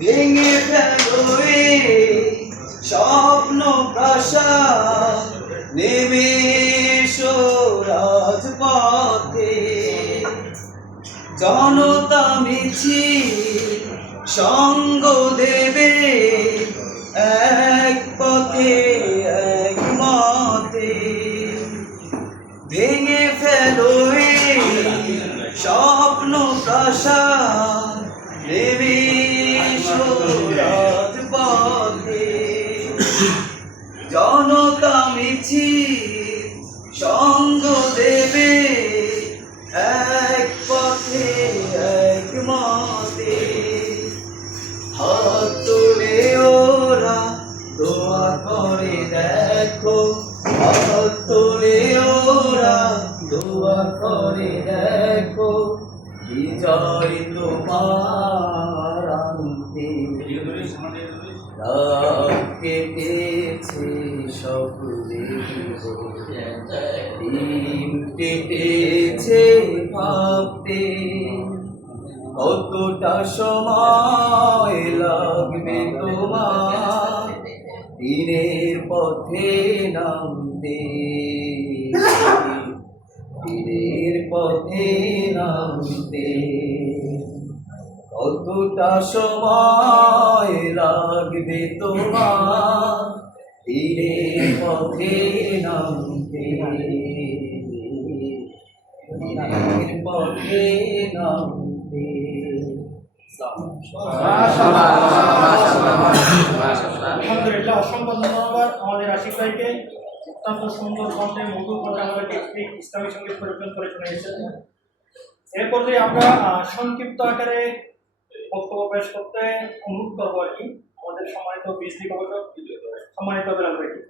ভেঙে ফেলো স্বপ্ন প্রাসাদ, নেমে এসো রাজপথে। জনতা মিছিল সঙ্গ দেবে, এক পথে এক মতে। ভেঙে ফেলো স্বপ্ন প্রাসাদ, নেমে এসো রাজপথে। জনতা মিছিল সঙ্গ দেবে, এক পথে এক মতে। হাত তুলে ওরা দোয়া করে দেখো, হাত তুলে ওরা দোয়া করে দেখো, বিজয় তোমার আনতে। রাত কেটেছে সকলে, দিন কেটেছে ভাবতে, কতটা সময় লাগবে তোমার দিনের পথে নামতে, দিনের পথে নামতে। কতটা সময় লাগবে তোমার দিনের পথে নামতে, দিনের পথে নামতে। আলহামদুলিল্লাহ, অসংখ্য ধন্যবাদ আমাদের আশিক ভাইকে। অত্যন্ত সুন্দর কণ্ঠে মধুর কণ্ঠে আমাদেরকে ইসলামী সঙ্গীত পরিবেশন করে শুনিয়েছেন। এর পর্যায়ে আমরা সংক্ষিপ্ত আকারে বক্তব্য পেশ করতে অনুরোধ করবো আর কি আমাদের সম্মানিত বিজলি গবেষক সম্মানিত বেলাল ভাইকে।